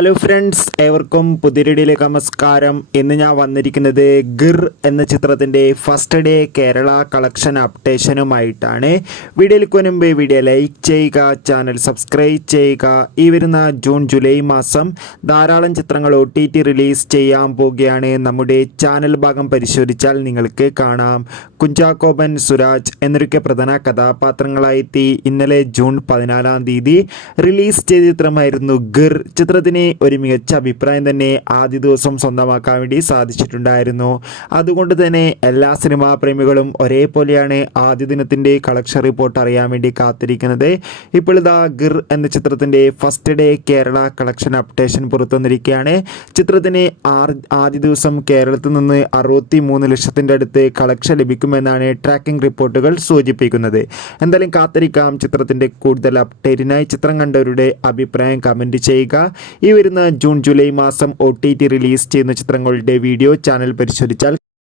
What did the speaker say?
Hello friends, ഏവർക്കും പുതിയ വീഡിയോയിലേക്ക് നമസ്കാരം. ഇന്ന് ഞാൻ വന്നിരിക്കുന്നത് ഗിർ എന്ന ചിത്രത്തിൻ്റെ ഫസ്റ്റ് ഡേ കേരള കളക്ഷൻ അപ്ഡേഷനുമായിട്ടാണ്. വീഡിയോയിലേക്ക് മുൻപ് വീഡിയോ ലൈക്ക് ചെയ്യുക, ചാനൽ സബ്സ്ക്രൈബ് ചെയ്യുക. ഈ വരുന്ന ജൂൺ ജൂലൈ മാസം ധാരാളം ചിത്രങ്ങൾ OTT റിലീസ് ചെയ്യാൻ പോവുകയാണ്. നമ്മുടെ ചാനൽ ഭാഗം പരിശോധിച്ചാൽ നിങ്ങൾക്ക് കാണാം. കുഞ്ചാക്കോബൻ, സുരാജ് എന്നൊക്കെ പ്രധാന കഥാപാത്രങ്ങളായെത്തി ഇന്നലെ ജൂൺ 14-ാം തീയതി റിലീസ് ചെയ്ത ചിത്രമായിരുന്നു ഗിർ. ചിത്രത്തിന് ഒരു മികച്ച അഭിപ്രായം തന്നെ ആദ്യ ദിവസം സ്വന്തമാക്കാൻ വേണ്ടി സാധിച്ചിട്ടുണ്ടായിരുന്നു. അതുകൊണ്ട് തന്നെ എല്ലാ സിനിമാ പ്രേമികളും ഒരേപോലെയാണ് ആദ്യ ദിനത്തിൻ്റെ കളക്ഷൻ റിപ്പോർട്ട് അറിയാൻ വേണ്ടി കാത്തിരിക്കുന്നത്. ഇപ്പോൾ ഇതാ ഗിർ എന്ന ചിത്രത്തിൻ്റെ first day Kerala collection updation പുറത്തുവന്നിരിക്കുകയാണ്. ചിത്രത്തിന് ആദ്യ ദിവസം കേരളത്തിൽ നിന്ന് 63 ലക്ഷത്തിൻ്റെ അടുത്ത് കളക്ഷൻ ലഭിക്കുമെന്നാണ് ട്രാക്കിംഗ് റിപ്പോർട്ടുകൾ സൂചിപ്പിക്കുന്നത്. എന്തായാലും കാത്തിരിക്കാം ചിത്രത്തിൻ്റെ കൂടുതൽ അപ്ഡേറ്റിനായി. ചിത്രം കണ്ടവരുടെ അഭിപ്രായം കമൻറ്റ് ചെയ്യുക. ഈ വരുന്ന ജൂൺ ജൂലൈ മാസം OTT റിലീസ് ചെയ്യുന്ന ചിത്രങ്ങളുടെ വീഡിയോ ചാനൽ പരിശോധിച്ചാൽ